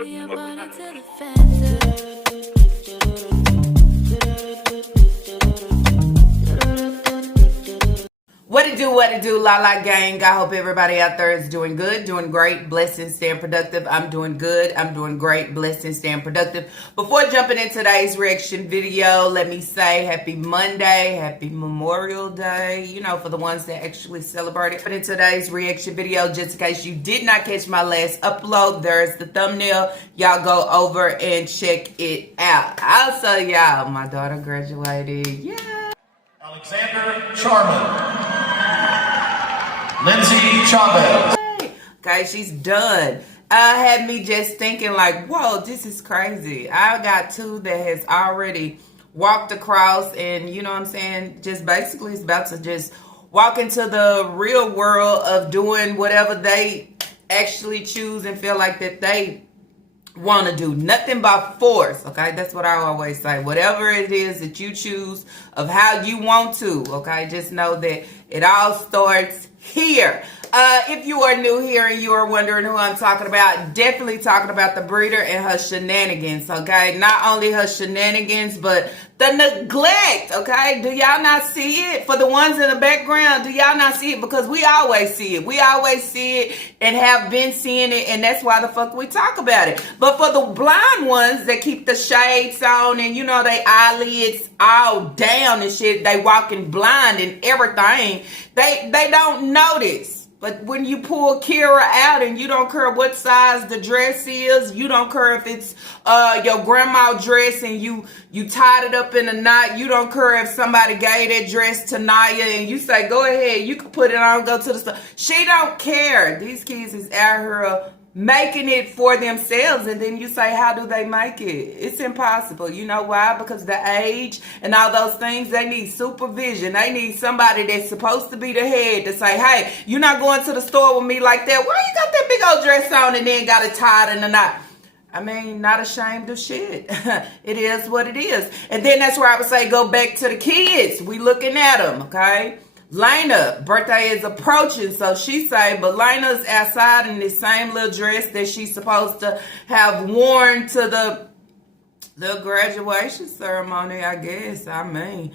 What it do, La La Gang. I hope everybody out there is doing good, doing great, blessed, and staying productive. I'm doing good. I'm doing great, blessed, and staying productive. Before jumping into today's reaction video, let me say happy Monday, happy Memorial Day, you know, for the ones that actually celebrate it. But in today's reaction video, just in case you did not catch my last upload, there's the thumbnail. Y'all go over and check it out. Also, y'all, my daughter graduated. Yeah. Alexander Charman. Lindsay Chavez. Okay, she's done. Had me just thinking like, whoa, this is crazy. I got two that has already walked across, and you know what I'm saying? Just basically is about to just walk into the real world of doing whatever they actually choose and feel like that they want to do. Nothing by force, okay? That's what I always say. Whatever it is that you choose of how you want to, okay? Just know that it all starts here. If you are new here and you are wondering who I'm talking about, definitely talking about the breeder and her shenanigans, okay? Not only her shenanigans, but the neglect, okay? Do y'all not see it? For the ones in the background, do y'all not see it? Because we always see it. We always see it and have been seeing it, and that's why the fuck we talk about it. But for the blind ones that keep the shades on and, you know, they eyelids all down and shit, they walking blind and everything, they don't notice. But when you pull Kira out and you don't care what size the dress is, you don't care if it's your grandma dress and you tied it up in a knot, you don't care if somebody gave that dress to Naya and you say, go ahead, you can put it on, go to the store. She don't care. These kids is out here making it for themselves, and then you say, how do they make it? It's impossible. You know why? Because the age and all those things, they need supervision. They need somebody that's supposed to be the head to say, hey, you're not going to the store with me like that. Why you got that big old dress on and then got it tied in a knot? I mean, not ashamed of shit. It is what it is. And then that's where I would say go back to the kids. We looking at them, okay? Lena, birthday is approaching, so she say, but Lena's outside in this same little dress that she's supposed to have worn to the graduation ceremony, I guess. I mean,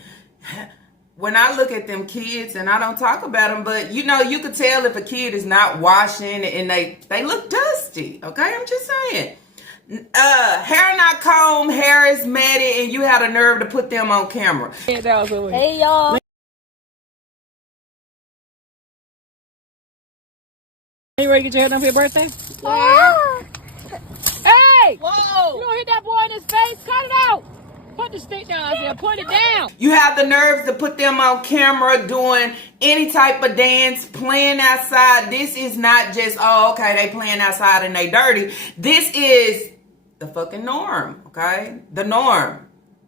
when I look at them kids, and I don't talk about them, but you know, you could tell if a kid is not washing and they look dusty, okay? I'm just saying. Hair not combed, hair is matted, and you had a nerve to put them on camera. Hey, y'all. You ready to get your hair done for your birthday? Yeah. Hey! Whoa! You don't hit that boy in his face. Cut it out. Put the stick down there. Put it down. You have the nerves to put them on camera doing any type of dance, playing outside. This is not just, oh, okay, they playing outside and they dirty. This is the fucking norm, okay? The norm.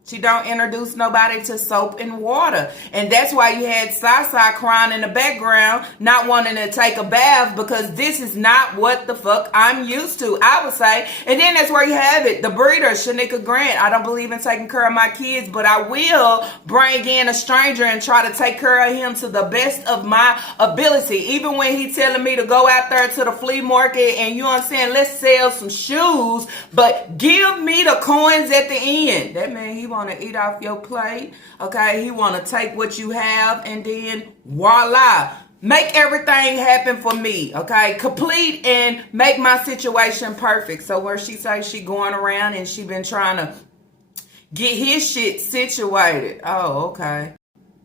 She don't introduce nobody to soap and water. And that's why you had Sasa crying in the background, not wanting to take a bath, because this is not what the fuck I'm used to, I would say. And then that's where you have it. The breeder, Shanika Grant. I don't believe in taking care of my kids, but I will bring in a stranger and try to take care of him to the best of my ability. Even when he telling me to go out there to the flea market and, you know what I'm saying, let's sell some shoes, but give me the coins at the end. That means he want to eat off your plate, okay? He want to take what you have and then voila, make everything happen for me, okay? Complete and make my situation perfect. So where she say she going around and she been trying to get his shit situated. Oh, okay.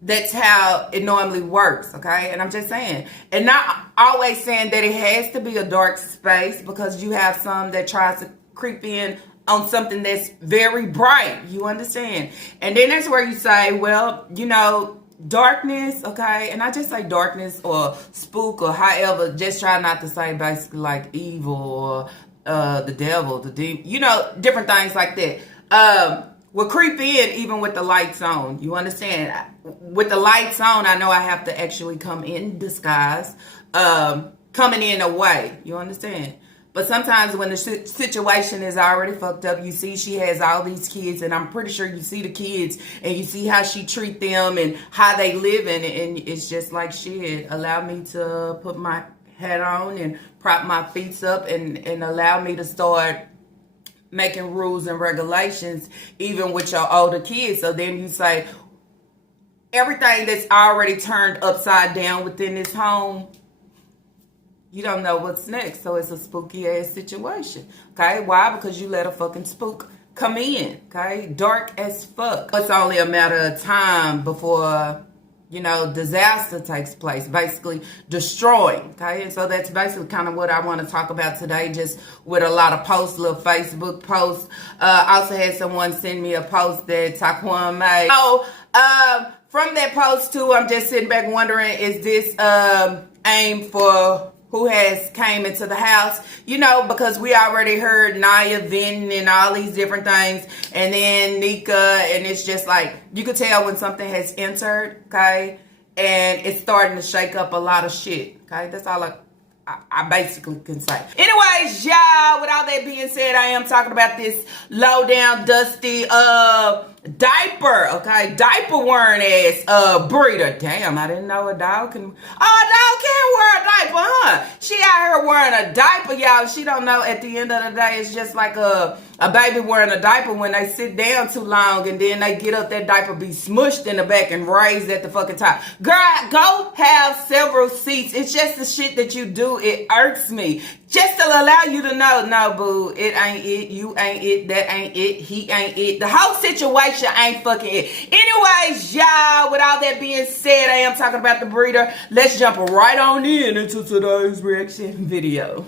That's how it normally works, okay? And I'm just saying, and not always saying that it has to be a dark space, because you have some that tries to creep in on something that's very bright, you understand? And then that's where you say, well, you know, darkness, okay? And I just say darkness or spook or however, just try not to say basically like evil or the devil, the demon, you know, different things like that. Will creep in even with the lights on, you understand? With the lights on, I know I have to actually come in disguise, coming in a way, you understand? But sometimes when the situation is already fucked up, you see she has all these kids, and I'm pretty sure you see the kids and you see how she treat them and how they live in it, and it's just like, shit, allow me to put my hat on and prop my feet up and allow me to start making rules and regulations even with your older kids. So then you say everything that's already turned upside down within this home, you don't know what's next. So it's a spooky ass situation. Okay, why? Because you let a fucking spook come in. Okay, dark as fuck. It's only a matter of time before, you know, disaster takes place, basically destroying. Okay, and so that's basically kind of what I want to talk about today, just with a lot of posts, little Facebook posts. Also had someone send me a post that Taquan made. So from that post too, I'm just sitting back wondering, is this aimed for who has came into the house? You know, because we already heard Naya venting and all these different things, and then Nika, and it's just like, you could tell when something has entered, okay, and it's starting to shake up a lot of shit, okay? That's all I basically can say. Anyways, y'all, with all that being said, I am talking about this low down, dusty, diaper, okay? Diaper wearing ass, breeder. Damn, I didn't know a dog can, oh, a dog can wear a diaper, huh? She out here wearing a diaper, y'all. She don't know at the end of the day, it's just like a baby wearing a diaper when they sit down too long and then they get up, that diaper be smushed in the back and raised at the fucking top. Girl, go have several seats. It's just the shit that you do. It irks me. Just to allow you to know, no, boo, it ain't it, you ain't it, that ain't it, he ain't it. The whole situation ain't fucking it. Anyways, y'all, with all that being said, I am talking about the breeder. Let's jump right on into today's reaction video.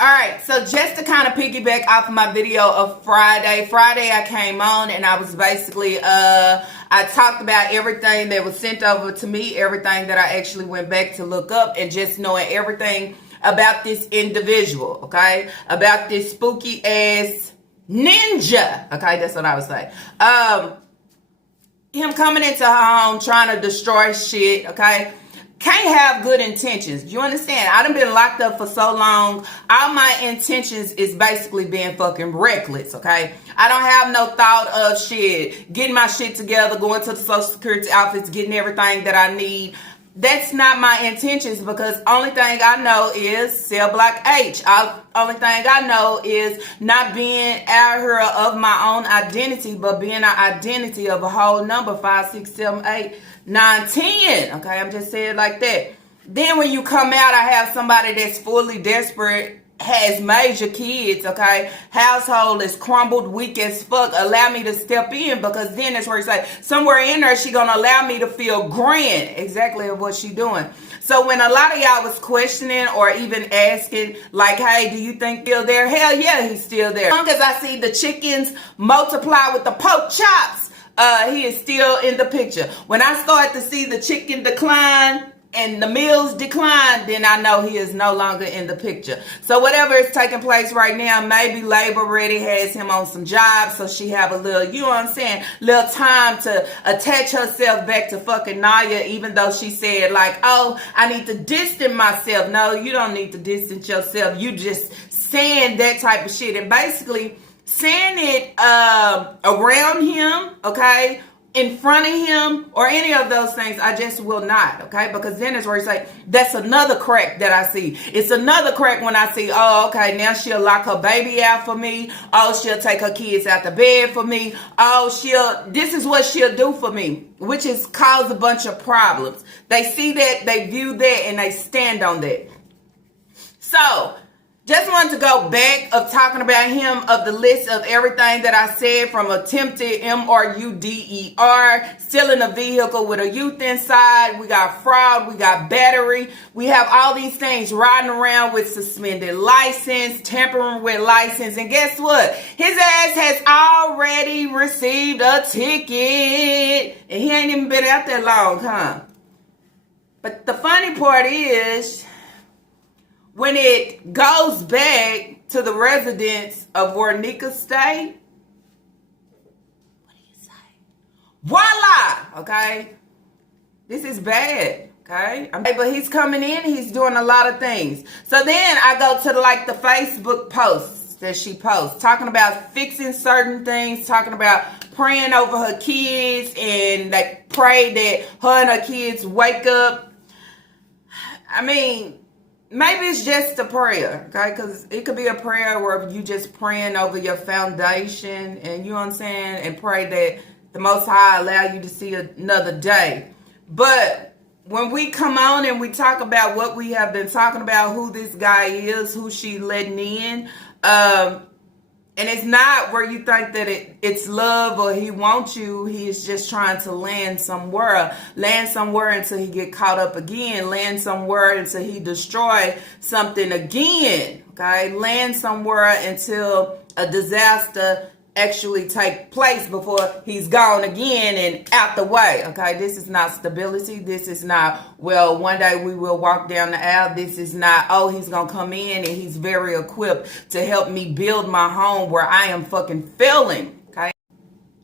Alright, so just to kind of piggyback off of my video of Friday I came on and I was basically, I talked about everything that was sent over to me, everything that I actually went back to look up, and just knowing everything about this individual, okay? About this spooky ass ninja, okay? That's what I was saying. Him coming into her home trying to destroy shit, okay? Can't have good intentions. You understand? I done been locked up for so long. All my intentions is basically being fucking reckless, okay? I don't have no thought of shit, getting my shit together, going to the Social Security office, getting everything that I need. That's not my intentions, because only thing I know is cell block H. Only thing I know is not being out here of my own identity, but being an identity of a whole number, 5, 6, 7, 8, 9, 10. Okay, I'm just saying like that. Then when you come out, I have somebody that's fully desperate, has major kids, okay? Household is crumbled, weak as fuck. Allow me to step in, because then that's where it's like, somewhere in there, she gonna allow me to feel grand, exactly of what she doing. So when a lot of y'all was questioning or even asking, like, hey, do you think he's still there? Hell yeah, he's still there. As long as I see the chickens multiply with the pork chops, he is still in the picture. When I start to see the chicken decline and the meals decline, then I know he is no longer in the picture. So whatever is taking place right now, maybe labor ready has him on some jobs, so she have a little, you know what I'm saying, little time to attach herself back to fucking Naya, even though she said like, oh, I need to distance myself. No, you don't need to distance yourself. You just saying that type of shit, and basically saying it around him, okay, in front of him, or any of those things, I just will not, okay? Because then it's where it's like, that's another crack that I see. It's another crack when I see, oh, okay, now she'll lock her baby out for me. Oh, she'll take her kids out the bed for me. Oh, this is what she'll do for me, which is cause a bunch of problems. They see that, they view that, and they stand on that. So, just wanted to go back of talking about him, of the list of everything that I said, from attempted MRUDER, stealing a vehicle with a youth inside. We got fraud. We got battery. We have all these things, riding around with suspended license, tampering with license. And guess what? His ass has already received a ticket. And he ain't even been out that long, huh? But the funny part is, when it goes back to the residents of where Nika stay, what do you say? Voila! Okay? This is bad. Okay? But he's coming in, he's doing a lot of things. So then I go to the Facebook posts that she posts, talking about fixing certain things, talking about praying over her kids, and they pray that her and her kids wake up. I mean, maybe it's just a prayer, okay? Because it could be a prayer where you just praying over your foundation, and you know what I'm saying, and pray that the Most High allow you to see another day. But when we come on and we talk about what we have been talking about, who this guy is, who she letting in, and it's not where you think that it's love or he wants you. He is just trying to land somewhere until he get caught up again. Land somewhere until he destroy something again. Okay, land somewhere until a disaster actually take place before he's gone again and out the way. Okay, this is not stability. This is not, well, one day we will walk down the aisle. This is not, oh, he's gonna come in and he's very equipped to help me build my home where I am fucking failing. Okay,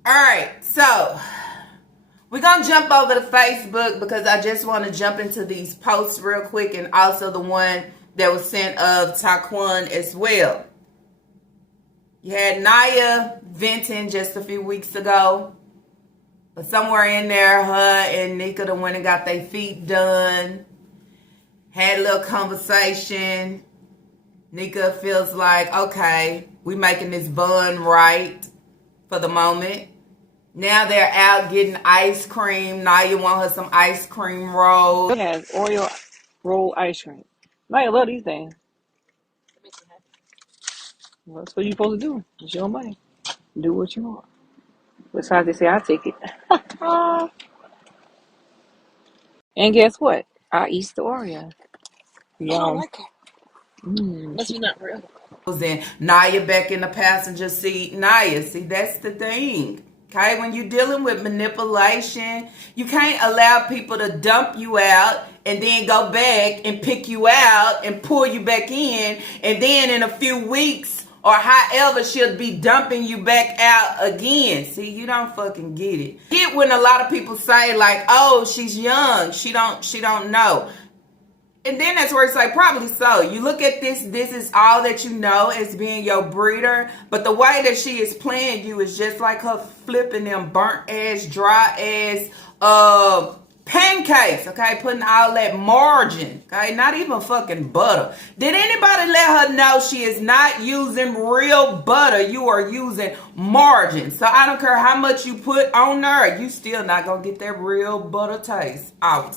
all right, so we're gonna jump over to Facebook because I just want to jump into these posts real quick, and also the one that was sent of Taquan as well. You had Naya venting just a few weeks ago. But somewhere in there, her and Nika done went and got their feet done. Had a little conversation. Nika feels like, okay, we making this bun right for the moment. Now they're out getting ice cream. Naya want her some ice cream rolls. It has Oreo roll ice cream. I love these things. Well, that's what you're supposed to do. It's your money. Do what you want. Besides, they say I'll take it. And guess what? I'll eat the Oreo. I don't like it. This is not real. And Naya back in the passenger seat. Naya, see, that's the thing. Okay, when you're dealing with manipulation, you can't allow people to dump you out and then go back and pick you out and pull you back in, and then in a few weeks or however she'll be dumping you back out again. See, you don't fucking get it. Get when a lot of people say like, oh, she's young, she don't know. And then that's where it's like, probably so. You look at this is all that you know as being your breeder. But the way that she is playing you is just like her flipping them burnt ass, dry ass pancakes, okay? Putting all that margin, okay? Not even fucking butter. Did anybody let her know she is not using real butter? You are using margin. So I don't care how much you put on there, you still not gonna get that real butter taste out.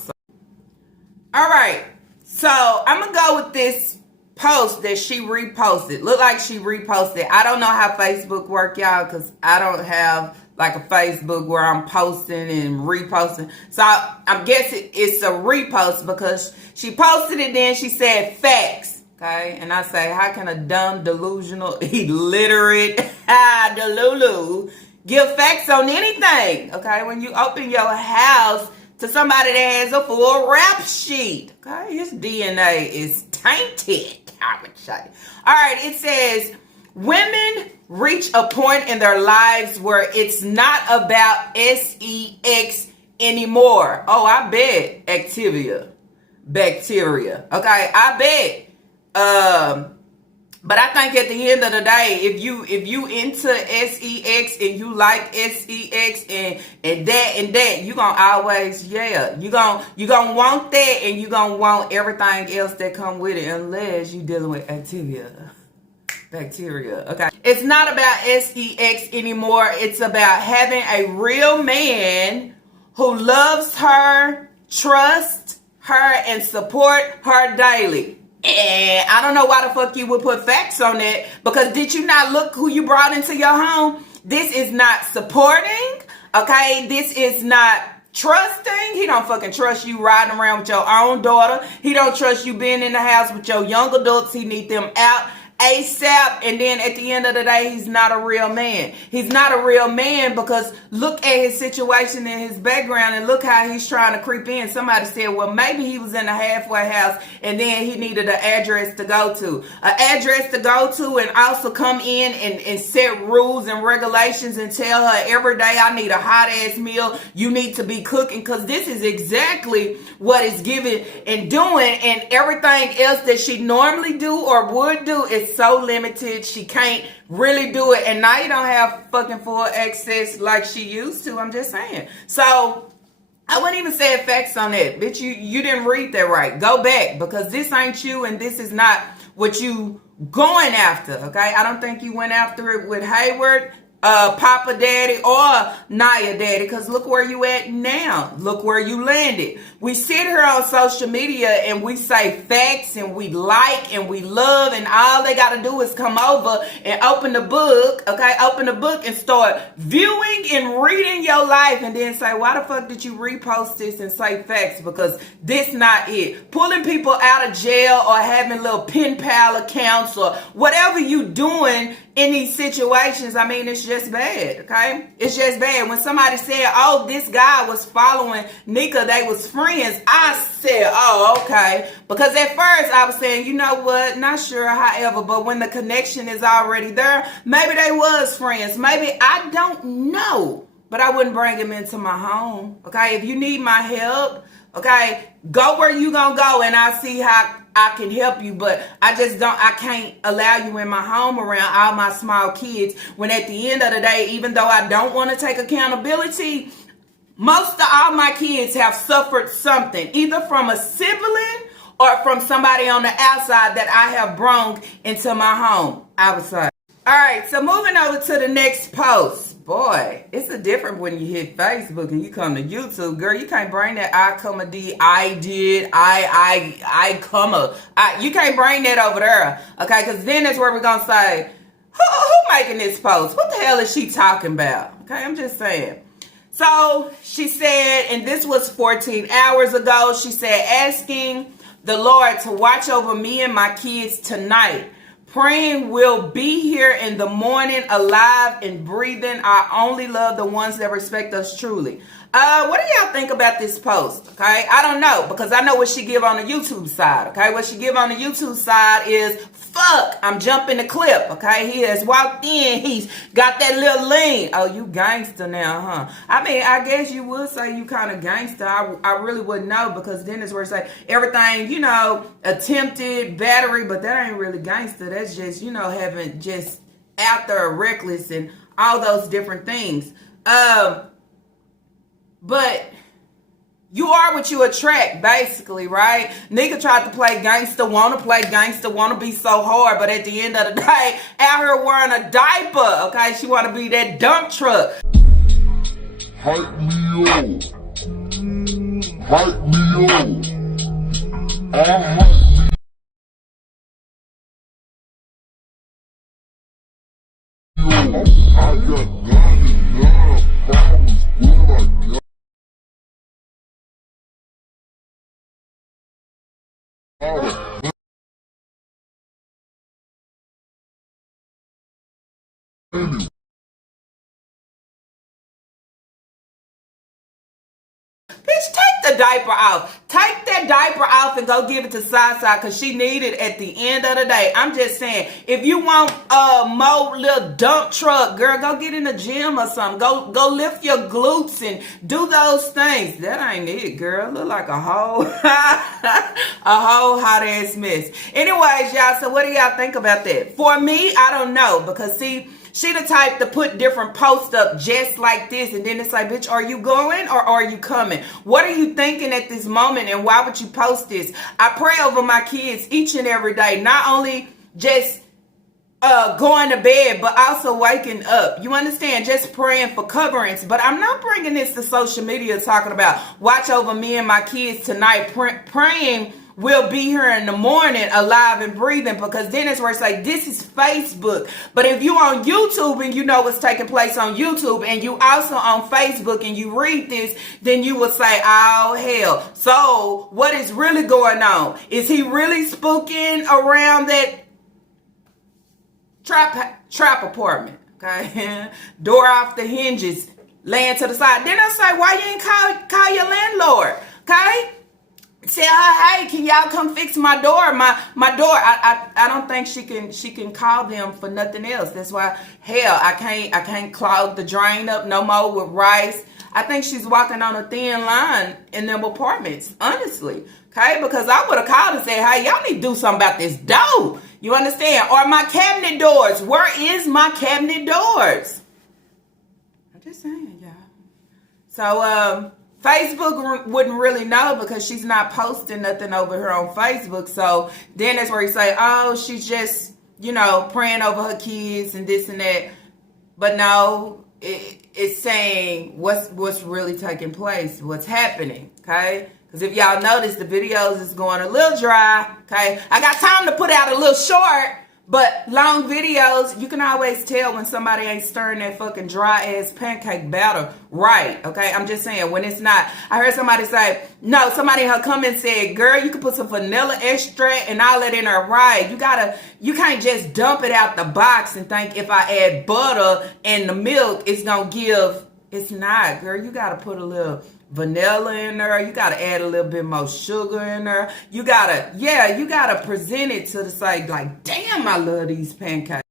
All right. So I'm going to go with this post that she reposted. Look like she reposted. I don't know how Facebook work, y'all, because I don't have like a Facebook where I'm posting and reposting. So I'm guessing it's a repost because she posted it, then she said facts. Okay, and I say, how can a dumb, delusional, illiterate, delulu give facts on anything? Okay, when you open your house to somebody that has a full rap sheet. Okay, his DNA is tainted, I would say. All right, it says, women reach a point in their lives where it's not about sex anymore. Oh, I bet bacteria. Okay, I bet. But I think at the end of the day, if you into sex and you like sex and that, you gonna always, you gonna want that, and you gonna want everything else that come with it, unless you dealing with bacteria. Okay, it's not about sex anymore. It's about having a real man who loves her, trusts her, and support her daily. And I don't know why the fuck you would put facts on that, because did you not look who you brought into your home? This is not supporting, okay? This is not trusting. He don't fucking trust you riding around with your own daughter. He don't trust you being in the house with your young adults. He need them out ASAP. And then at the end of the day, he's not a real man. He's not a real man because look at his situation and his background, and look how he's trying to creep in. Somebody said, well, maybe he was in a halfway house and then he needed an address to go to. An address to go to, and also come in and set rules and regulations and tell her every day, I need a hot ass meal. You need to be cooking, because this is exactly what is giving and doing, and everything else that she normally do or would do is so limited. She can't really do it, and now you don't have fucking full access like she used to. I'm just saying. So I wouldn't even say facts on that. Bitch, you didn't read that right. Go back, because this ain't you and this is not what you going after, okay? I don't think you went after it with Hayward, Papa Daddy, or Naya Daddy, because look where you at now. Look where you landed. We sit here on social media and we say facts and we like and we love, and all they got to do is come over and open the book, okay? Open the book and start viewing and reading your life, and then say, why the fuck did you repost this and say facts? Because this not it. Pulling people out of jail or having little pen pal accounts or whatever you doing in these situations, I mean, it's just bad, okay? It's just bad. When somebody said, oh, this guy was following Nika, they was friends, I said, oh, okay. Because at first I was saying, you know what, not sure, however, but when the connection is already there, maybe they was friends. Maybe, I don't know. But I wouldn't bring him into my home, okay? If you need my help, okay, go where you gonna go and I'll see how I can help you, but I can't allow you in my home around all my small kids, when at the end of the day, even though I don't want to take accountability, most of all my kids have suffered something, either from a sibling or from somebody on the outside that I have brought into my home, I would say. All right, so moving over to the next post. Boy, it's a different when you hit Facebook and you come to YouTube. Girl, you can't bring that you can't bring that over there. Okay, because then that's where we're going to say, who making this post? What the hell is she talking about? Okay, I'm just saying. So she said, and this was 14 hours ago, she said, asking the Lord to watch over me and my kids tonight. Praying we'll be here in the morning, alive and breathing. I only love the ones that respect us truly. What do y'all think about this post? Okay, I don't know, because I know what she give on the YouTube side. Okay, what she give on the YouTube side is, fuck, I'm jumping the clip. Okay, he has walked in, he's got that little lean. Oh, you gangster now, huh? I mean, I guess you would say you kind of gangster. I really wouldn't know, because then it's where it's like everything, you know, attempted battery, but that ain't really gangster. That's just, you know, having just out there reckless and all those different things. But you are what you attract, basically, right? Nigga tried to play gangster, want to be so hard, but at the end of the day, out here wearing a diaper, okay? She want to be that dump truck. Hype me up. Hype me up. I got 99 problems, but I got Bitch, take the diaper off. Take that diaper off and go give it to Sasa, because she need it at the end of the day. I'm just saying, if you want a more little dump truck, girl, go get in the gym or something. Go lift your glutes and do those things. That ain't it, girl. Look like a whole hot ass mess. Anyways, y'all, so what do y'all think about that? For me, I don't know, because see, she the type to put different posts up just like this, and then it's like, bitch, are you going or are you coming? What are you thinking at this moment, and why would you post this? I pray over my kids each and every day, not only just going to bed, but also waking up. You understand? Just praying for coverings. But I'm not bringing this to social media talking about watch over me and my kids tonight, praying we'll be here in the morning alive and breathing, because then it's where it's like, this is Facebook. But if you on YouTube and you know what's taking place on YouTube, and you also on Facebook and you read this, then you will say, oh hell. So what is really going on? Is he really spooking around that trap apartment? Okay, door off the hinges, laying to the side. Then I say, why you ain't call your landlord? Okay, tell her, hey, can y'all come fix my door? My door. I don't think she can call them for nothing else. That's why, hell, I can't clog the drain up no more with rice. I think she's walking on a thin line in them apartments, honestly. Okay, because I would have called and said, hey, y'all need to do something about this door. You understand? Or my cabinet doors. Where is my cabinet doors? I'm just saying, y'all. So, Facebook wouldn't really know because she's not posting nothing over here on Facebook. So then that's where you say, oh, she's just, praying over her kids and this and that. But no, it's saying what's really taking place, what's happening, okay? Because if y'all notice, the videos is going a little dry, okay? I got time to put out a little short, but long videos, you can always tell when somebody ain't stirring that fucking dry-ass pancake batter right, okay? I'm just saying, when it's not. I heard somebody say, no, somebody in her comment said, girl, you can put some vanilla extract and all that in there right. You can't just dump it out the box and think if I add butter and the milk, it's going to give. It's not, girl. You got to put a little vanilla in there. You got to add a little bit more sugar in there. You got to present it to the side like, damn, I love these pancakes.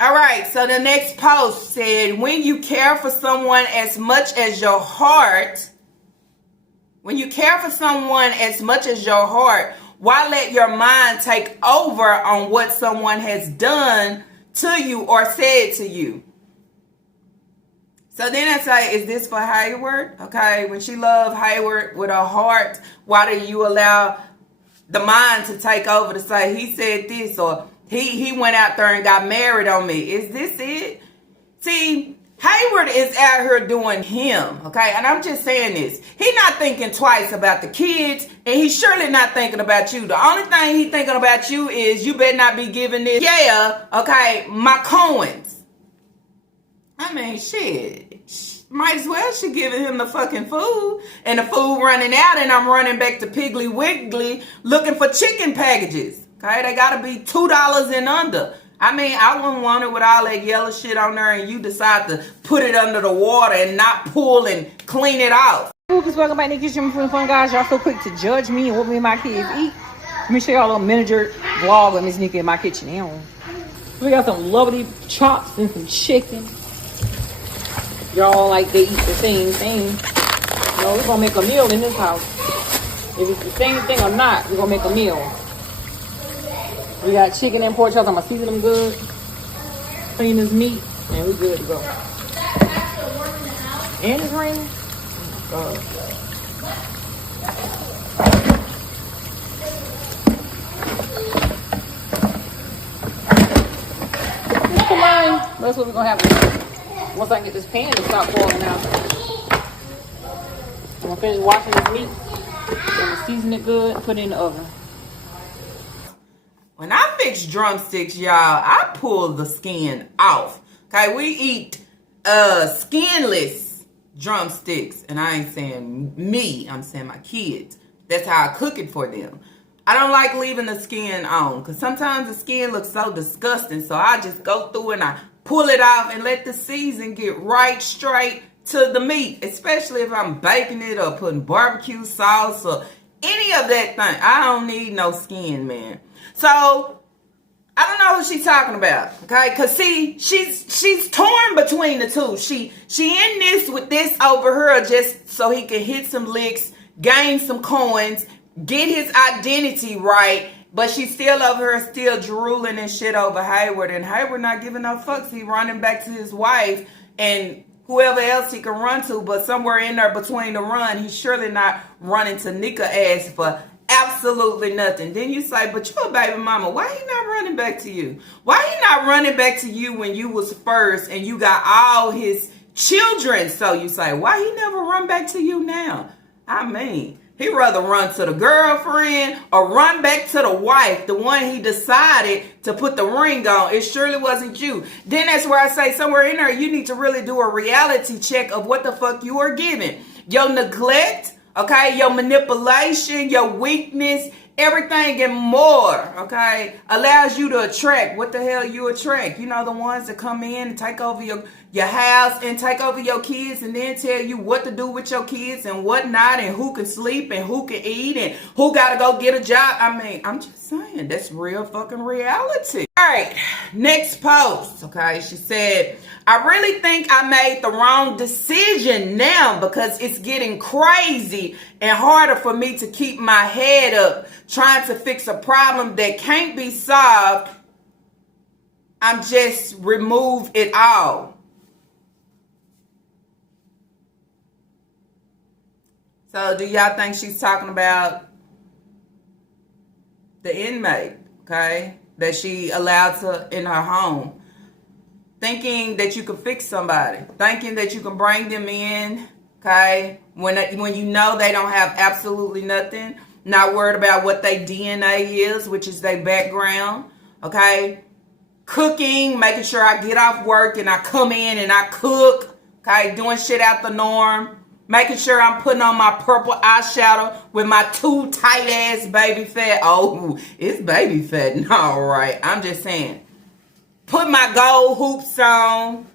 All right, so the next post said, when you care for someone as much as your heart, why let your mind take over on what someone has done to you or said to you? So then I say, is this for Hayward? Okay, when she loved Hayward with her heart, why do you allow the mind to take over to say he said this or he went out there and got married on me? Is this it? See, Hayward is out here doing him, okay? And I'm just saying this. He's not thinking twice about the kids, and he's surely not thinking about you. The only thing he's thinking about you is you better not be giving this, my coins. I mean, shit. Might as well she giving him the fucking food. And the food running out and I'm running back to Piggly Wiggly looking for chicken packages. Okay, they gotta be $2 and under. I mean, I wouldn't want it with all that yellow shit on there and you decide to put it under the water and not pull and clean it off. Welcome back to the kitchen from the fun guys. Y'all so quick to judge me and what me and my kids eat. Let me show y'all a little miniature vlog of Miss Nikki in my kitchen. We got some lovely chops and some chicken. Y'all like they eat the same thing. We're gonna make a meal in this house. If it's the same thing or not, we're gonna make a meal. We got chicken and pork chops. I'm gonna season them good. Clean this meat, and we're good to go. And it's raining. Oh my God. That's what we're gonna have. Once I get this pan to stop boiling out. I'm gonna finish washing this meat. I'm gonna season it good and put it in the oven. When I fix drumsticks, y'all, I pull the skin off. Okay, we eat skinless drumsticks. And I ain't saying me, I'm saying my kids. That's how I cook it for them. I don't like leaving the skin on because sometimes the skin looks so disgusting. So I just go through and I pull it off and let the season get right straight to the meat, especially if I'm baking it or putting barbecue sauce or any of that thing. I don't need no skin, man. So I don't know who she's talking about, okay? Because see, she's torn between the two. She in this with this over her just so he can hit some licks, gain some coins, get his identity right. But she's still over here, still drooling and shit over Hayward. And Hayward not giving no fucks. He running back to his wife and whoever else he can run to. But somewhere in there between the run, he's surely not running to Nika ass for absolutely nothing. Then you say, but you a baby mama. Why he not running back to you? Why he not running back to you when you was first and you got all his children? So you say, why he never run back to you now? I mean, he'd rather run to the girlfriend or run back to the wife, the one he decided to put the ring on. It surely wasn't you. Then that's where I say somewhere in there, you need to really do a reality check of what the fuck you are giving. Your neglect, okay, your manipulation, your weakness, everything and more, okay, allows you to attract. What the hell you attract? You know, the ones that come in and take over your house and take over your kids and then tell you what to do with your kids and what not and who can sleep and who can eat and who got to go get a job. I mean, I'm just saying, that's real fucking reality. All right, next post, okay, she said, I really think I made the wrong decision now because it's getting crazy and harder for me to keep my head up trying to fix a problem that can't be solved. I'm just remove it all. So do y'all think she's talking about the inmate, okay, that she allowed to in her home? Thinking that you can fix somebody, thinking that you can bring them in, okay, when you know they don't have absolutely nothing, not worried about what their DNA is, which is their background, okay, cooking, making sure I get off work and I come in and I cook, okay, doing shit out the norm, making sure I'm putting on my purple eyeshadow with my too tight ass baby fat. Oh, it's baby fat, all right, I'm just saying. Put my gold hoops on.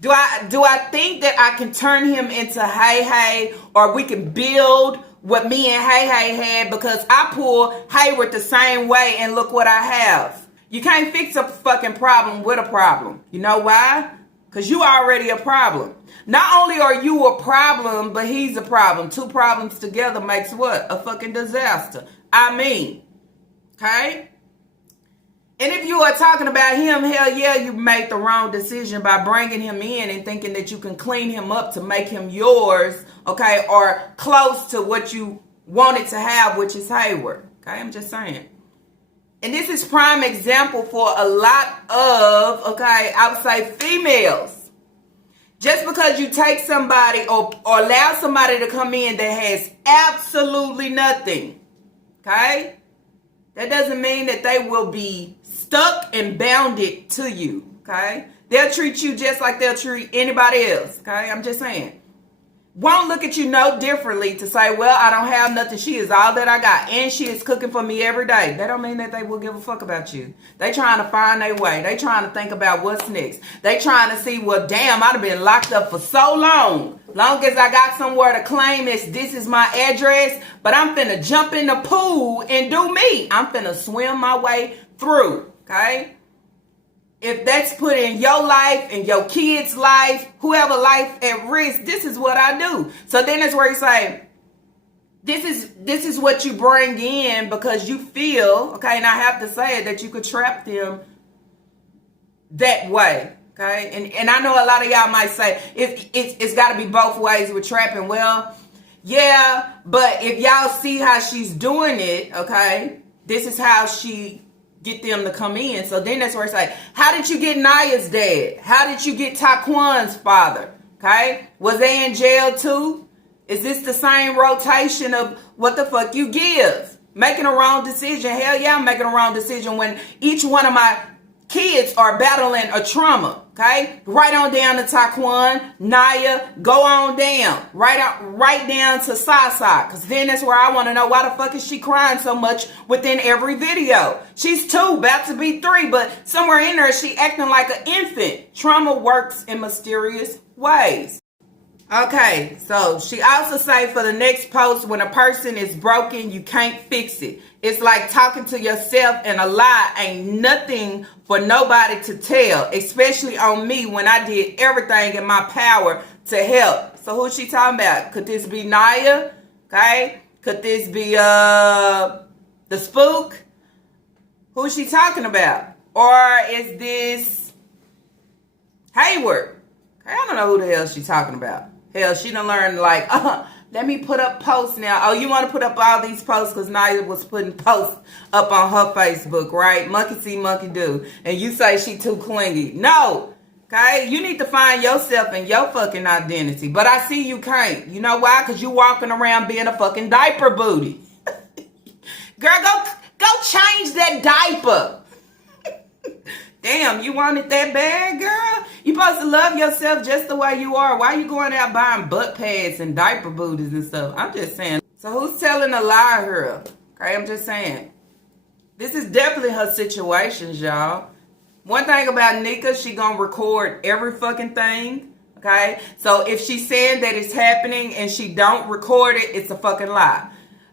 Do I think that I can turn him into Hey Hey, or we can build what me and Hey Hey had, because I pull Hayward the same way and look what I have. You can't fix a fucking problem with a problem. You know why? Because you already a problem. Not only are you a problem, but he's a problem. Two problems together makes what? A fucking disaster. I mean, okay? And if you are talking about him, hell yeah, you made the wrong decision by bringing him in and thinking that you can clean him up to make him yours, okay, or close to what you wanted to have, which is Hayward. Okay, I'm just saying. And this is prime example for a lot of, okay, I would say females. Just because you take somebody or allow somebody to come in that has absolutely nothing, okay, that doesn't mean that they will be stuck and bounded to you, okay? They'll treat you just like they'll treat anybody else, okay? I'm just saying. Won't look at you no differently to say, well, I don't have nothing. She is all that I got, and she is cooking for me every day. That don't mean that they will give a fuck about you. They trying to find their way. They trying to think about what's next. They trying to see, well, damn, I'd have been locked up for so long. Long as I got somewhere to claim this is my address, but I'm finna jump in the pool and do me. I'm finna swim my way through, okay? If that's putting your life and your kids' life, whoever life at risk, this is what I do. So then that's where you say, this is what you bring in because you feel, okay, and I have to say it, that you could trap them that way, okay? And I know a lot of y'all might say, it's got to be both ways with trapping. Well, yeah, but if y'all see how she's doing it, okay, this is how she get them to come in. So then that's where it's like, how did you get Naya's dad? How did you get Taquan's father? Okay? Was they in jail too? Is this the same rotation of what the fuck you give? Making a wrong decision. Hell yeah, I'm making a wrong decision when each one of my kids are battling a trauma. Okay? Right on down to Taquan, Naya, go on down. Right down to Sasa. Because then that's where I want to know, why the fuck is she crying so much within every video? She's 2, about to be 3, but somewhere in there she acting like an infant. Trauma works in mysterious ways. Okay, so she also say for the next post, when a person is broken, you can't fix it. It's like talking to yourself, and a lie ain't nothing for nobody to tell, especially on me when I did everything in my power to help. So who's she talking about? Could this be Naya? Okay. Could this be the spook? Who's she talking about? Or is this Hayward? Okay, I don't know who the hell she talking about. Hell, she done learned like, let me put up posts now. Oh, you want to put up all these posts because Naya was putting posts up on her Facebook, right? Monkey see, monkey do. And you say she too clingy. No, okay? You need to find yourself and your fucking identity. But I see you can't. You know why? Because you walking around being a fucking diaper booty. Girl, go change that diaper. Damn, you want it that bad, girl? You supposed to love yourself just the way you are. Why you going out buying butt pads and diaper booties and stuff? I'm just saying. So who's telling a lie here? Okay, I'm just saying. This is definitely her situations, y'all. One thing about Nika, she gonna record every fucking thing. Okay? So if she's saying that it's happening and she don't record it, it's a fucking lie.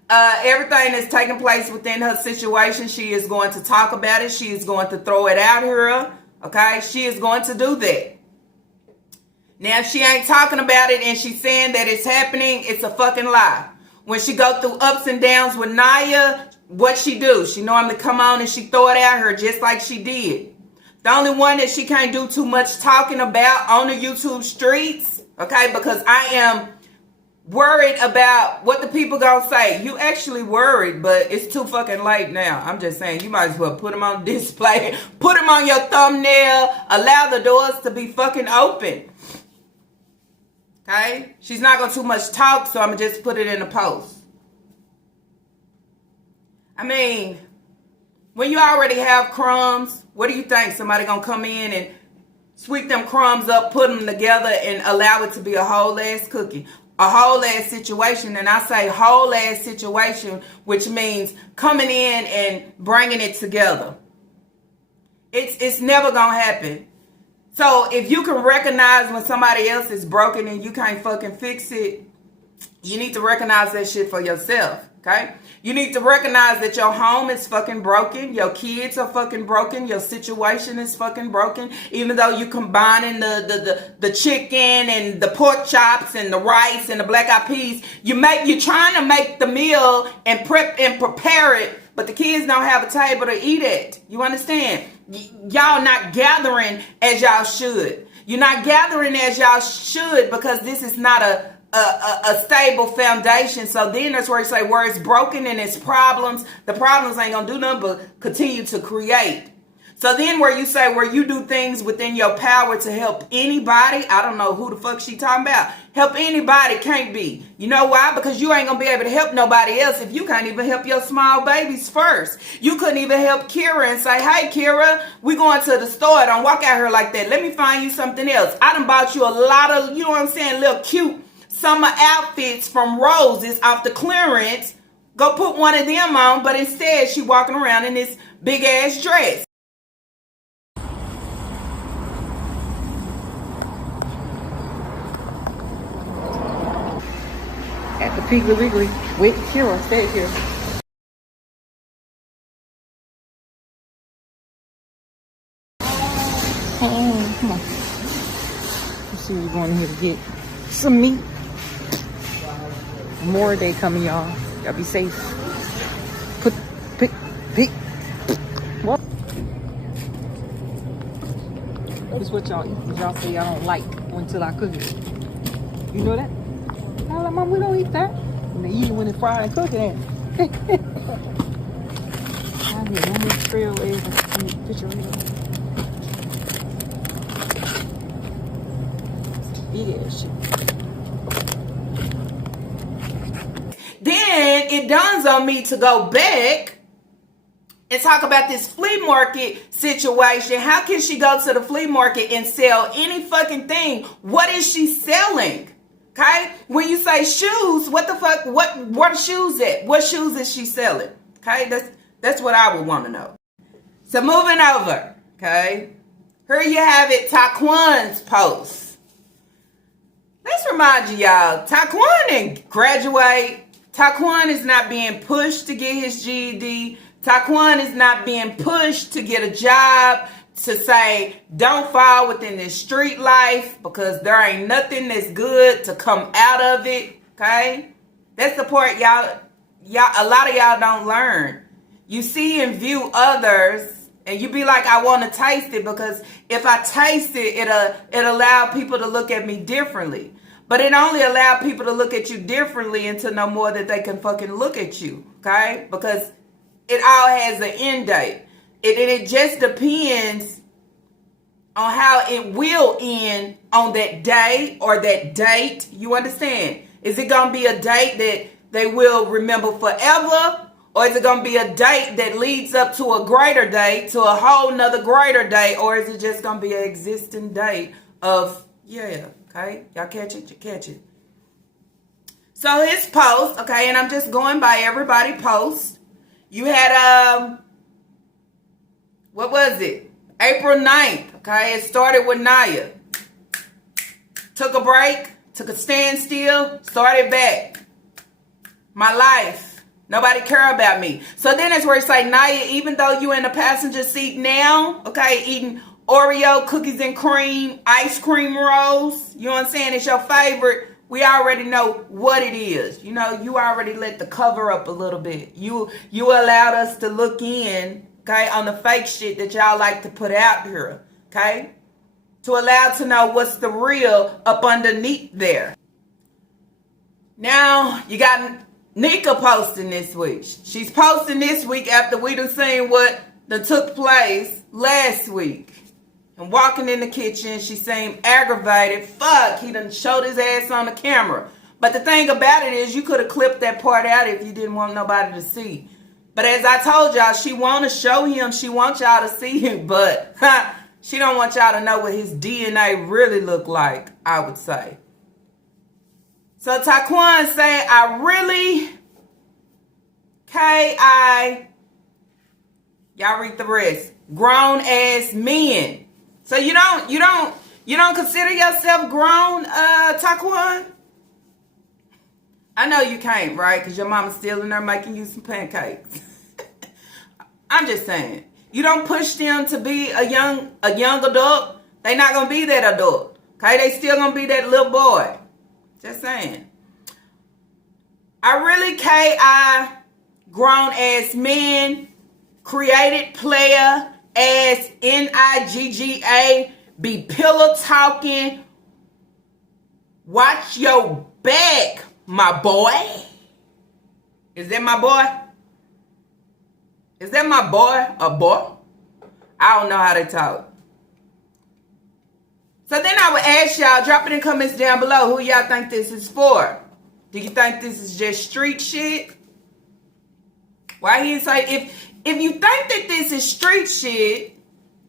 Everything that's taking place within her situation, she is going to talk about it. She is going to throw it out here. Okay? She is going to do that. Now, if she ain't talking about it and she's saying that it's happening, it's a fucking lie. When she go through ups and downs with Naya, what she do? She normally come on and she throw it out here just like she did. The only one that she can't do too much talking about on the YouTube streets, okay, because I am worried about what the people gonna say. You actually worried, but it's too fucking late now. I'm just saying, you might as well put them on display, put them on your thumbnail, allow the doors to be fucking open. Okay? She's not gonna too much talk, so I'm gonna just put it in a post. I mean, when you already have crumbs, what do you think? Somebody gonna come in and sweep them crumbs up, put them together, and allow it to be a whole ass cookie? A whole ass situation. And I say whole ass situation, which means coming in and bringing it together. It's never gonna happen. So if you can recognize when somebody else is broken and you can't fucking fix it, you need to recognize that shit for yourself. Okay? You need to recognize that your home is fucking broken. Your kids are fucking broken. Your situation is fucking broken. Even though you combining the chicken and the pork chops and the rice and the black eyed peas, you're trying to make the meal and prepare it, but the kids don't have a table to eat at. You understand? Y'all not gathering as y'all should. You're not gathering as y'all should because this is not a stable foundation. So then that's where you say where it's broken and it's problems, the problems ain't gonna do nothing but continue to create. So then where you say where you do things within your power to help anybody, I don't know who the fuck she talking about. Help anybody can't be. You know why? Because you ain't gonna be able to help nobody else if you can't even help your small babies first. You couldn't even help Kira and say, hey Kira, we going to the store. Don't walk out here like that. Let me find you something else. I done bought you a lot of, you know what I'm saying, little cute summer outfits from Roses off the clearance. Go put one of them on, but instead she walking around in this big ass dress. At the Piggly Wiggly with Kira. Stay here. Hey, come on. Let's see what we're going in here to get. Some meat. More day coming, y'all. Y'all be safe. Pick. What? This is what y'all eat. Y'all say y'all don't like until I cook it. You know that? I was like, Mom, we don't eat that. And they eat it when it's fried and cooked it. I get one more trail eggs and some picture of it. Big ass shit. Then it dawns on me to go back and talk about this flea market situation. How can she go to the flea market and sell any fucking thing? What is she selling? Okay? When you say shoes, what the fuck? What are shoes at? What shoes is she selling? Okay? That's what I would want to know. So moving over. Okay? Here you have it, Taquan's post. Let's remind you, y'all, Taquan didn't graduate. Taquan is not being pushed to get his GED. Taquan is not being pushed to get a job, to say, don't fall within this street life because there ain't nothing that's good to come out of it, okay? That's the part y'all, a lot of y'all don't learn. You see and view others, and you be like, I want to taste it because if I taste it, it'll allow people to look at me differently. But it only allowed people to look at you differently and to know more that they can fucking look at you, okay? Because it all has an end date. It just depends on how it will end on that day or that date. You understand? Is it going to be a date that they will remember forever? Or is it going to be a date that leads up to a greater date, to a whole nother greater date? Or is it just going to be an existing date of, yeah, okay? Y'all catch it? You catch it. So his post, okay, and I'm just going by everybody post. You had, what was it? April 9th, okay? It started with Naya. Took a break, took a standstill, started back. My life. Nobody care about me. So then that's where it's like, Naya, even though you in the passenger seat now, okay, eating Oreo cookies and cream, ice cream rolls, you know what I'm saying? It's your favorite. We already know what it is. You know, you already let the cover up a little bit. You allowed us to look in, okay, on the fake shit that y'all like to put out here, okay? To allow to know what's the real up underneath there. Now, you got Nika posting this week. She's posting this week after we done seen what that took place last week. And walking in the kitchen, she seemed aggravated. Fuck, he done showed his ass on the camera. But the thing about it is, you could have clipped that part out if you didn't want nobody to see. But as I told y'all, she want to show him. She wants y'all to see him. But she don't want y'all to know what his DNA really look like, I would say. So Taquan say, I really, y'all read the rest. Grown ass men. So you don't consider yourself grown, Taquan? I know you can't, right? Because your mama's still in there making you some pancakes. I'm just saying. You don't push them to be a young adult. They not gonna be that adult. Okay? They still gonna be that little boy. Just saying. I really grown ass men, created player as NIGGA, be pillow talking. Watch your back, my boy. Is that my boy? Is that my boy? A boy? I don't know how they talk. So then I would ask y'all, drop it in comments down below, who y'all think this is for? Do you think this is just street shit? Why he say, if you think that this is street shit,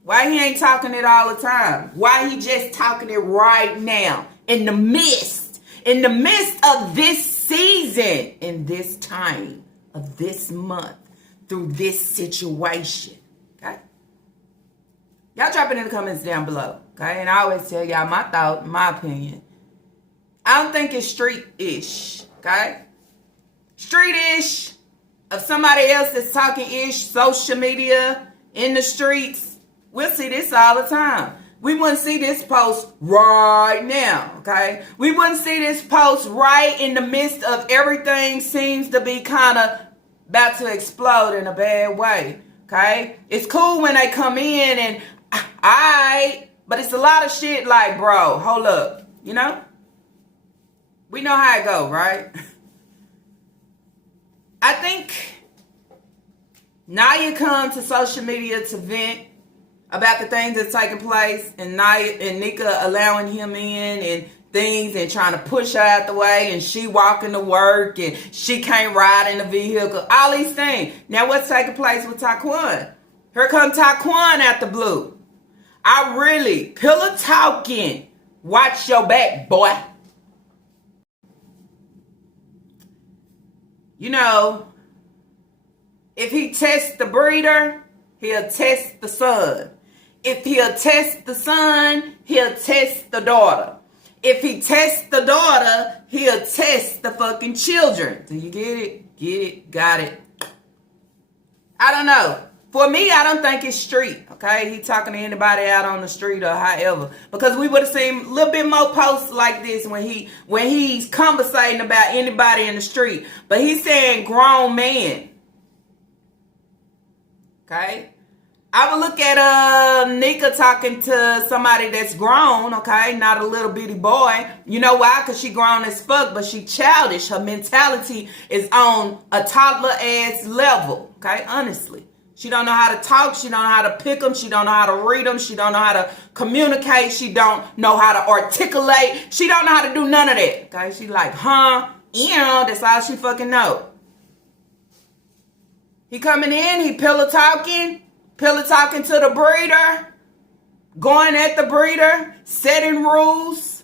why he ain't talking it all the time? Why he just talking it right now? In the midst of this season, in this time of this month, through this situation. Okay? Y'all drop it in the comments down below. Okay? And I always tell y'all my thought, my opinion. I don't think it's street-ish. Okay? Street-ish of somebody else that's talking ish, social media, in the streets. We'll see this all the time. We wouldn't see this post right now, okay? We wouldn't see this post right in the midst of everything seems to be kind of about to explode in a bad way, okay? It's cool when they come in and, but it's a lot of shit like, bro, hold up, you know? We know how it go, right? I think Naya come to social media to vent about the things that's taking place, and Naya and Nika allowing him in and things and trying to push her out the way, and she walking to work and she can't ride in the vehicle, all these things. Now what's taking place with Taquan? Here come Taquan out the blue. I really, pillow talking, watch your back, boy. You know, if he tests the breeder, he'll test the son. If he'll test the son, he'll test the daughter. If he tests the daughter, he'll test the fucking children. Do you get it? Get it? Got it? I don't know. For me, I don't think it's street, okay? He talking to anybody out on the street or however. Because we would have seen a little bit more posts like this when he's conversating about anybody in the street. But he's saying grown man. Okay? I would look at Nika talking to somebody that's grown, okay? Not a little bitty boy. You know why? Because she grown as fuck, but she childish. Her mentality is on a toddler-ass level, okay? Honestly. She don't know how to talk. She don't know how to pick them. She don't know how to read them. She don't know how to communicate. She don't know how to articulate. She don't know how to do none of that, okay? She like, that's all she fucking know. He coming in, he pillow talking to the breeder, going at the breeder, setting rules.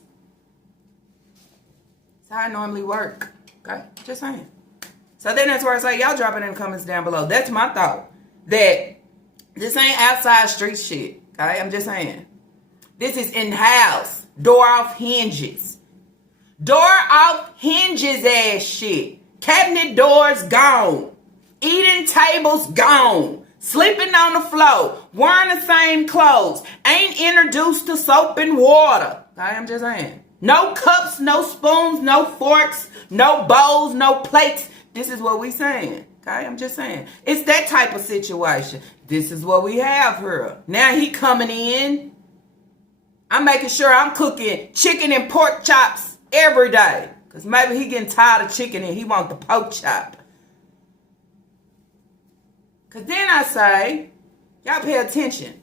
That's how I normally work, okay? Just saying. So then that's where I say, y'all drop it in the comments down below. That's my thought. That this ain't outside street shit, okay? I'm just saying. This is in-house, door off hinges. Door off hinges ass shit. Cabinet doors gone. Eating tables gone. Sleeping on the floor. Wearing the same clothes. Ain't introduced to soap and water. Okay, I'm just saying. No cups, no spoons, no forks, no bowls, no plates. This is what we saying. Okay, I'm just saying. It's that type of situation. This is what we have here. Now he coming in. I'm making sure I'm cooking chicken and pork chops every day. Because maybe he getting tired of chicken and he want the pork chop. Because then I say, y'all pay attention.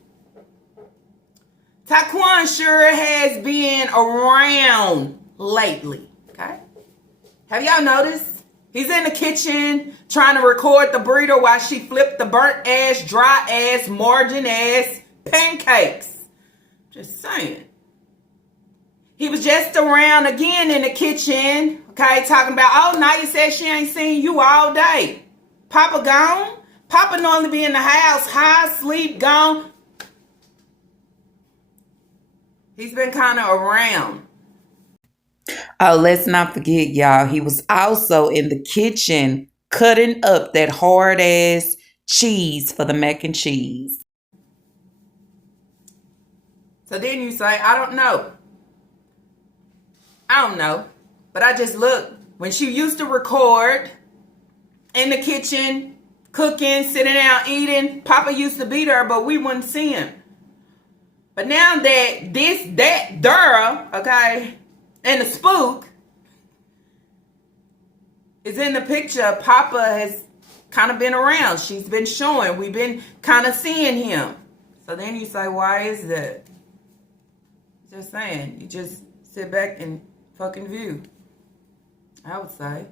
Taquan sure has been around lately, okay? Have y'all noticed? He's in the kitchen trying to record the burrito while she flipped the burnt ass, dry ass, margarine ass pancakes. Just saying. He was just around again in the kitchen, okay, talking about, oh, now you said she ain't seen you all day. Papa gone? Papa normally be in the house, high, sleep, gone. He's been kind of around. Oh, let's not forget, y'all. He was also in the kitchen cutting up that hard ass cheese for the mac and cheese. So then you say, I don't know. I don't know. But I just look. When she used to record in the kitchen, cooking, sitting down, eating, Papa used to be there, but we wouldn't see him. But now that okay, and the spook is in the picture, Papa has kind of been around. She's been showing. We've been kind of seeing him. So then you say, why is that? Just saying. You just sit back and fucking view. I would say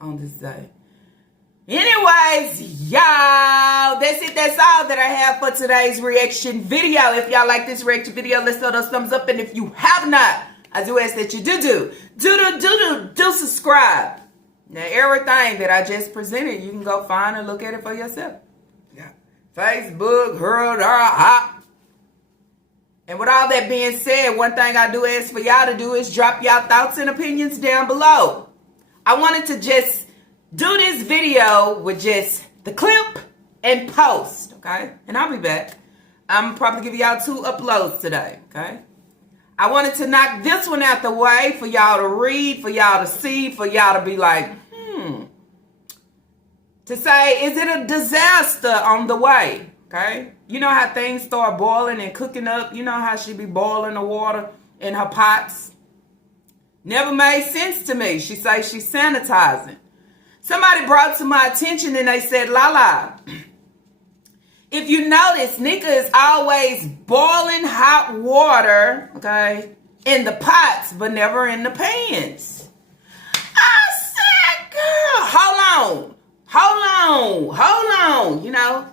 on this day. Anyways, y'all, that's it. That's all that I have for today's reaction video. If y'all like this reaction video, let's throw those thumbs up. And if you have not, I do ask that you do subscribe. Now, everything that I just presented, you can go find and look at it for yourself. Yeah. Facebook, hop. And with all that being said, one thing I do ask for y'all to do is drop y'all thoughts and opinions down below. I wanted to just do this video with just the clip and post, okay? And I'll be back. I'm probably giving y'all 2 uploads today, okay? I wanted to knock this one out the way for y'all to read, for y'all to see, for y'all to be like, to say, is it a disaster on the way, okay? You know how things start boiling and cooking up? You know how she be boiling the water in her pots? Never made sense to me. She say she's sanitizing. Somebody brought to my attention and they said, Lala, if you notice, Nika is always boiling hot water, okay, in the pots, but never in the pans. I said, girl, hold on, you know.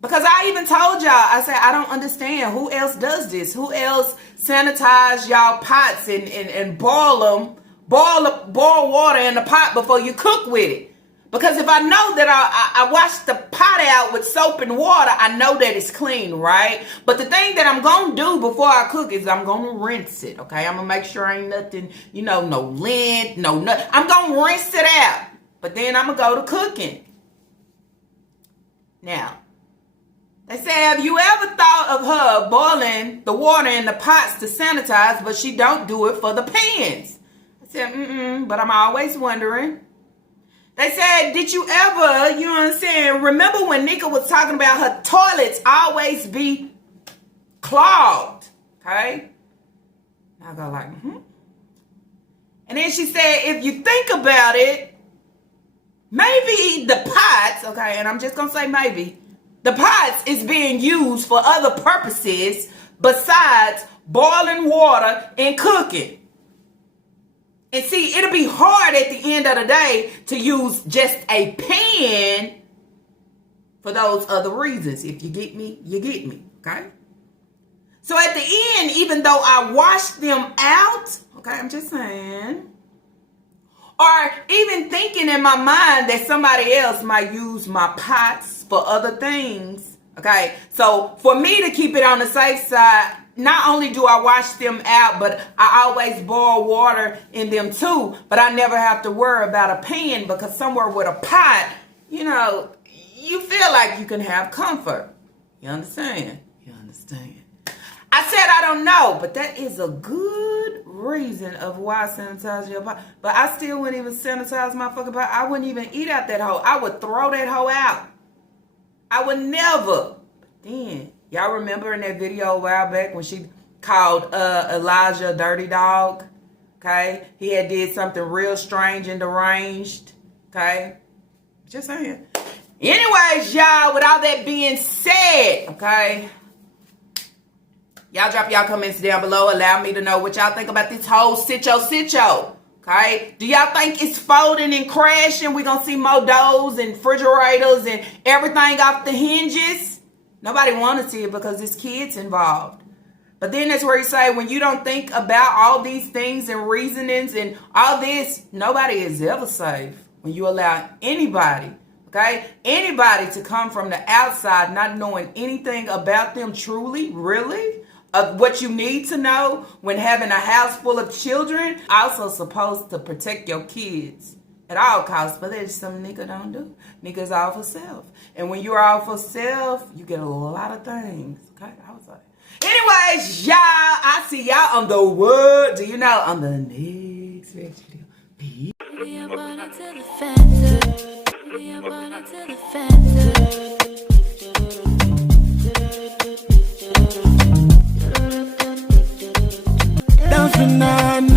Because I even told y'all, I said, I don't understand. Who else does this? Who else sanitize y'all pots and boil them? Boil water in the pot before you cook with it. Because if I know that I wash the pot out with soap and water, I know that it's clean, right? But the thing that I'm going to do before I cook is I'm going to rinse it, okay? I'm going to make sure ain't nothing, you know, no lint, no nothing. I'm going to rinse it out. But then I'm going to go to cooking. Now, they say, have you ever thought of her boiling the water in the pots to sanitize, but she don't do it for the pans? I said, but I'm always wondering. They said, did you ever, you know what I'm saying, remember when Nika was talking about her toilets always be clogged, okay? I go like, And then she said, if you think about it, maybe the pots, okay, and I'm just going to say maybe, the pots is being used for other purposes besides boiling water and cooking. And see, it'll be hard at the end of the day to use just a pan for those other reasons. If you get me, you get me, okay? So at the end, even though I wash them out, okay, I'm just saying, or even thinking in my mind that somebody else might use my pots for other things, okay? So for me to keep it on the safe side, not only do I wash them out, but I always boil water in them too. But I never have to worry about a pan because somewhere with a pot, you know, you feel like you can have comfort. You understand? You understand? I said I don't know, but that is a good reason of why I sanitize your pot. But I still wouldn't even sanitize my fucking pot. I wouldn't even eat out that hoe. I would throw that hoe out. I would never. But then, y'all remember in that video a while back when she called Elijah a dirty dog? Okay? He had did something real strange and deranged. Okay? Just saying. Anyways, y'all, with all that being said, okay? Y'all drop y'all comments down below. Allow me to know what y'all think about this whole sitcho. Okay? Do y'all think it's folding and crashing? We gonna see more doors and refrigerators and everything off the hinges? Nobody want to see it because there's kids involved. But then that's where you say, when you don't think about all these things and reasonings and all this, nobody is ever safe. When you allow anybody, okay, anybody to come from the outside not knowing anything about them truly, really, of what you need to know when having a house full of children, also supposed to protect your kids at all costs. But that's something nigga don't do. Niggas all for self. And when you're all for self, you get a lot of things. Okay, I was like, anyways, y'all, I see y'all on the what? Do you know on the next video? Peace. We are running to the fence. We are running to the fence. Don't you know?